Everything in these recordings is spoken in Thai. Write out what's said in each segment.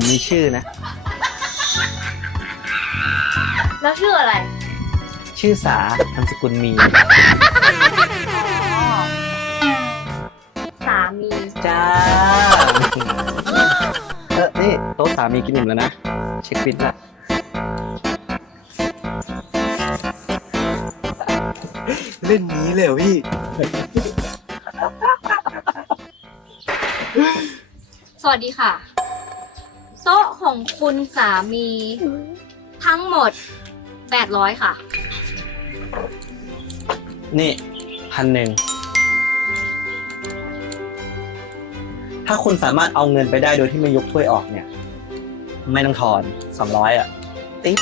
ผมมีชื่อนะ แล้วชื่ออะไร ชื่อสานามสกุลมี สามี จ้า เออนี่โต๊ะสามีกินอิ่มแล้วนะ เช็คบิลละเล่นนี้เลยเหรอพี่ สวัสดีค่ะโต๊ะของคุณสามี ทั้งหมด 800 ค่ะ นี่พันหนึ่ง ถ้าคุณสามารถเอาเงินไปได้โดยที่ไม่ยกถ้วยออกเนี่ย ไม่ต้องทอนสองร้อยอะ ติ๊บ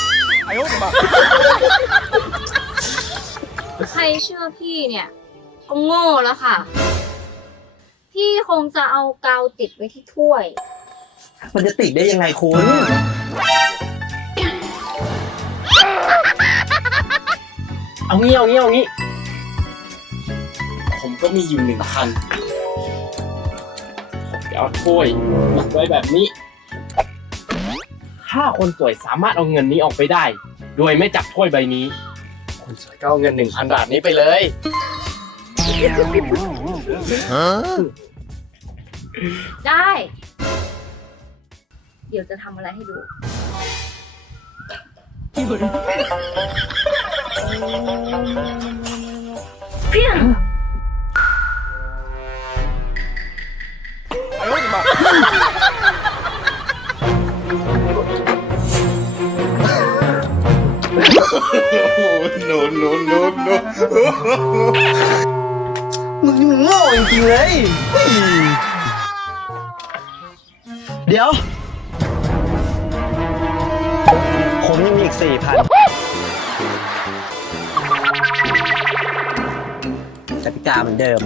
ใครเชื่อพี่เนี่ย ก็โง่แล้วค่ะ พี่คงจะเอากาวติดไว้ที่ถ้วย มันจะติดได้ยังไงคุณ เอางี้เอางี้เอางี้ ผมก็มีอยู่หนึ่งพัน ผมจะเอาถ้วยมัดไว้แบบนี้ ถ้าคนสวยสามารถเอาเงินนี้ออกไปได้ โดยไม่จับถ้วยใบนี้ คนสวยก็เอาเงินหนึ่งพันบาทนี้ไปเลย ได้ เดี๋ยวจะทำอะไรให้ดู เพี้ยง no no no no มึงนี่มันโง่จริงๆเลยเฮ้ยเดี๋ยว อีกสี่พันกติกาเหมือนเดิม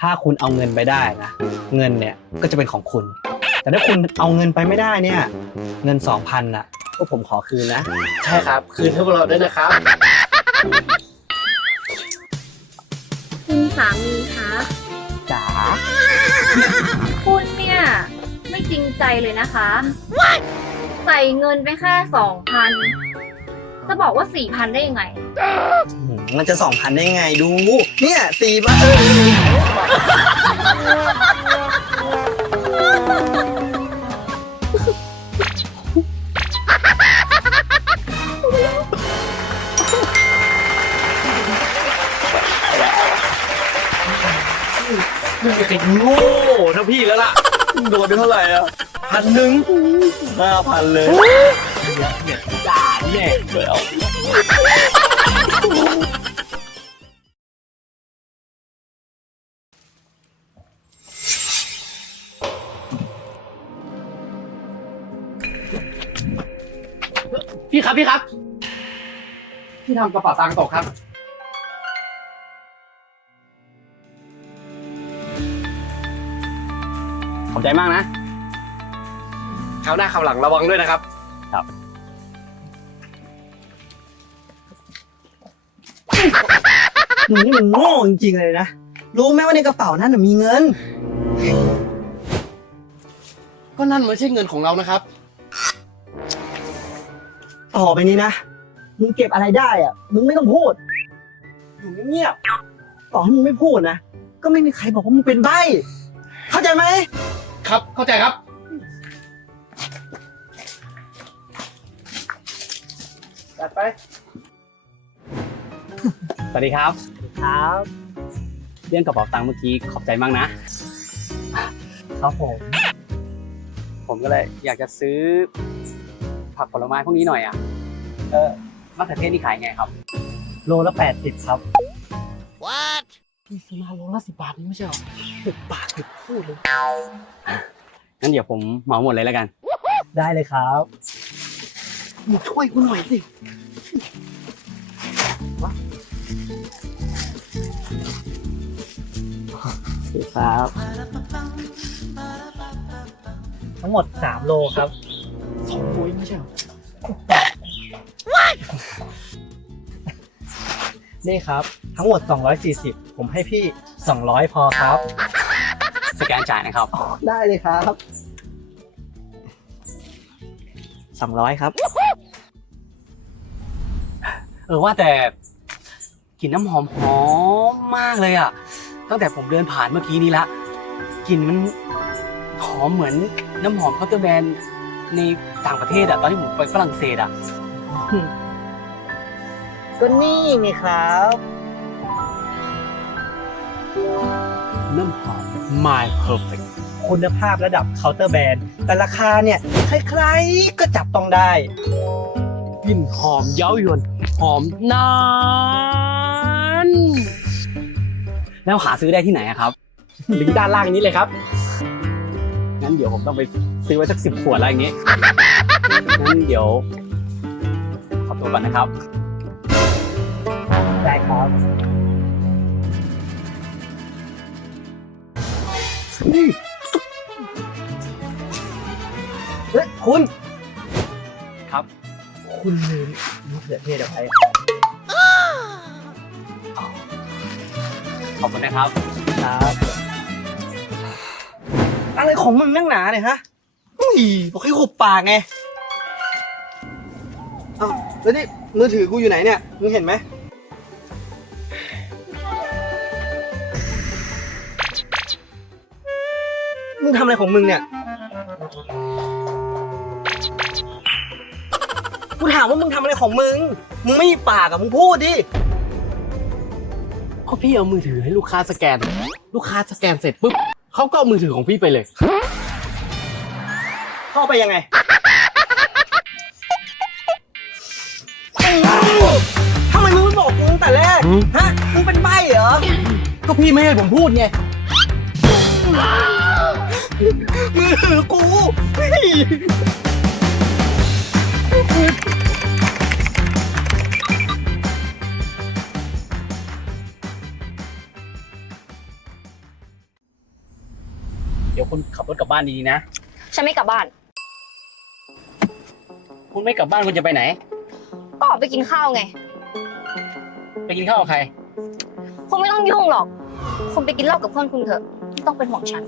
ถ้าคุณเอาเงินไปได้นะ เงินเนี่ยก็จะเป็นของคุณ แต่ถ้าคุณเอาเงินไปไม่ได้เนี่ย เงินสองพันน่ะก็ผมขอคืนนะ ใช่ครับ คืนให้พวกเราด้วยนะครับ คุณสามีคะจ๋าคุณเนี่ย ไม่จริงใจเลยนะคะ ใส่เงินไปแค่สองพันจะบอกว่าสี่พันได้ยังไงหืมมันจะสองพันได้ไงดู เนี่ยสี่บาทไม่มีใครโง่เท่าพี่แล้วล่ะ โดนไปเท่าไหร่อะ พันหนึ่งห้าพันเลยแน่เดี๋ยวพี่ครับพี่ครับ พี่ทำกระเป๋าตังค์ตกครับ ขอบใจมากนะคราวหน้าคราวหลังระวังด้วยนะครับ มึงนี่มันโง่จริงๆเลยนะ รู้ไหมว่าในกระเป๋านั้นนะมีเงิน ก็นั่นไม่ใช่เงินของเรานะครับ ต่อไปนี้นะ มึงเก็บอะไรได้อะมึงไม่ต้องพูด อยู่เงียบๆต่อให้มึงไม่พูดนะ ก็ไม่มีใครบอกว่ามึงเป็นใบ้เข้าใจไหม ครับเข้าใจครับ จัดไป สวัสดีครับ ครับ เรื่องกระเป๋าตังค์เมื่อกี้ขอบใจมากนะ ครับผม ผมก็เลยอยากจะซื้อ ผักผลไม้พวกนี้หน่อยอะ เออมะเขือเทศนี่ขายไงครับ โลละแปดสิบครับพี่ซื้อมาโลละสิบบาทนี่ไม่ใช่หรอสิบบาทถึงพูดเลยงั้นเดี๋ยวผมเหมาหมดเลยแล้วกัน ได้เลยครับ มึงช่วยกูหน่อยสิครับ ทั้งหมด 3 โลครับ สองโลเองไม่ใช่หรอนี่ครับ ทั้งหมด 240 ผมให้พี่ 200 พอครับ สแกนจ่ายนะครับ ได้เลยครับสองร้อยครับ เออว่าแต่กลิ่นน้ำหอมหอมมากเลยอะ ตั้งแต่ผมเดินผ่านเมื่อกี้นี้ละกลิ่นมันหอมเหมือนน้ำหอมเคาน์เตอร์แบรนด์ในต่างประเทศอะ ตอนที่ผมไปฝรั่งเศสอะ ก็นี่นี่ครับ น้ำหอม My Perfect คุณภาพระดับเคาน์เตอร์แบรนด์แต่ราคาเนี่ย ใครๆก็จับต้องได้ กลิ่นหอมเย้ายวน หอมนานแล้วหาซื้อได้ที่ไหนอะครับ ลิงก์ด้านล่างนี้เลยครับ งั้นเดี๋ยวผมต้องไปซื้อไว้สักสิบขวดอะไรอย่างงี้ งั้นเดี๋ยว ขอตัวก่อนนะครับ ได้ครับเฮ้ยคุณ ครับ คุณลืมมะเขือเทศเอาไว้ขอบคุณนะครับ ครับอะไรของมึงนั่งหนาเนี่ยฮะอุ้ยบอกให้หุบปากไงเอ้าแล้วนี่มือถือกูอยู่ไหนเนี่ย มึงเห็นไหมมึงทำอะไรของมึงเนี่ย กูถามว่ามึงทำอะไรของมึง มึงไม่มีปากอะมึงพูดดิก็พี่เอามือถือให้ลูกค้าสแกน ลูกค้าสแกนเสร็จปุ๊บเขาก็เอามือถือของพี่ไปเลย เข้าไปยังไง ทำไมมึงไม่บอกกูตั้งแต่แรกหืมฮะ มึงเป็นใบ้เหรอ ก็พี่ไม่ให้ผมพูดไงมือถือกู เฮ้ยเดี๋ยวคุณขับรถกลับบ้านดีๆนะ ฉันไม่กลับบ้าน คุณไม่กลับบ้านคุณจะไปไหน ก็ออกไปกินข้าวไง ไปกินข้าวกับใคร คุณไม่ต้องยุ่งหรอก คุณไปกินเหล้ากับเพื่อนคุณเถอะไม่ต้องเป็นห่วงฉัน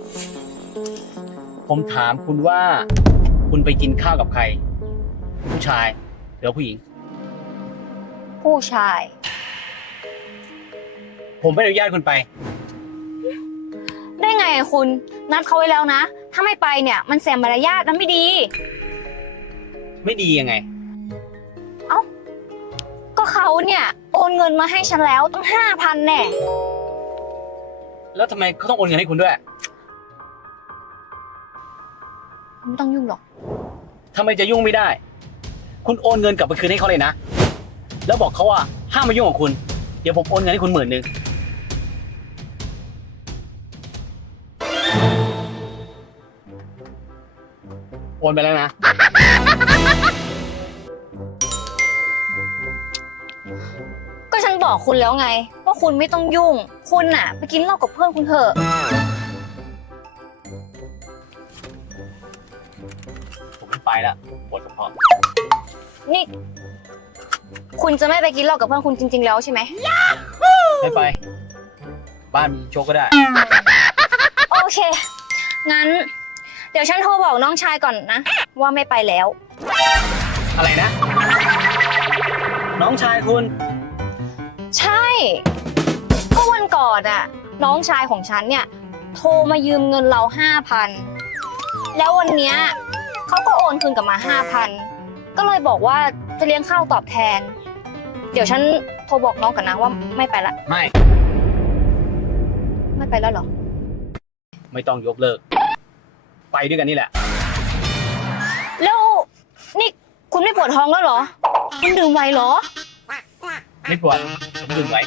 ผมถามคุณว่า คุณไปกินข้าวกับใคร ผู้ชายหรือผู้หญิง ผู้ชาย ผมไม่อนุญาตคุณไป ได้ไงอะคุณนัดเขาไว้แล้วนะ ถ้าไม่ไปเนี่ย มันเสียมารยาทนะไม่ดี ไม่ดียังไง ก็เขาเนี่ยโอนเงินมาให้ฉันแล้วตั้งห้าพันแน่ แล้วทำไมเขาต้องโอนเงินให้คุณด้วย ไม่ต้องยุ่งหรอกทำไมจะยุ่งไม่ได้ คุณโอนเงินกลับไปคืนให้เขาเลยนะ แล้วบอกเขาว่าห้ามมายุ่งกับคุณ เดี๋ยวผมโอนเงินให้คุณหมื่นหนึ่งโอนไปแล้วนะ ก็ฉันบอกคุณแล้วไง ว่าคุณไม่ต้องยุ่ง คุณน่ะ ไปกินเหล้ากับเพื่อนคุณเถอะ ผมไม่ไปแล้วปวดกระเพาะ นี่ คุณจะไม่ไปกินเหล้ากับเพื่อนคุณจริง ๆ แล้วใช่ไหมไม่ไป บ้านมีโชคก็ได้ โอเค งั้น เดี๋ยวฉันโทรบอกน้องชายก่อนนะ ว่าไม่ไปแล้ว อะไรนะ น้องชายคุณ ใช่ก็วันก่อนอะน้องชายของฉันเนี่ย โทรมายืมเงินเราห้าพันแล้ววันเนี้ยเขาก็โอนคืนกลับมาห้าพัน ก็เลยบอกว่าจะเลี้ยงข้าวตอบแทน เดี๋ยวฉันโทรบอกน้องกันนะว่าไม่ไปละ ไม่ ไม่ไปแล้วเหรอ ไม่ต้องยกเลิก ไปด้วยกันนี่แหละ แล้วนี่คุณไม่ปวดท้องแล้วเหรอ คุณดื่มไวเหรอ ไม่ปวดผมดื่มไว้